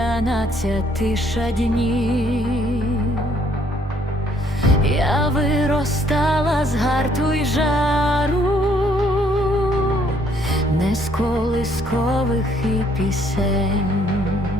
тринадця тиша днів, я виростала з гарту й жару, не несколискових і пісень.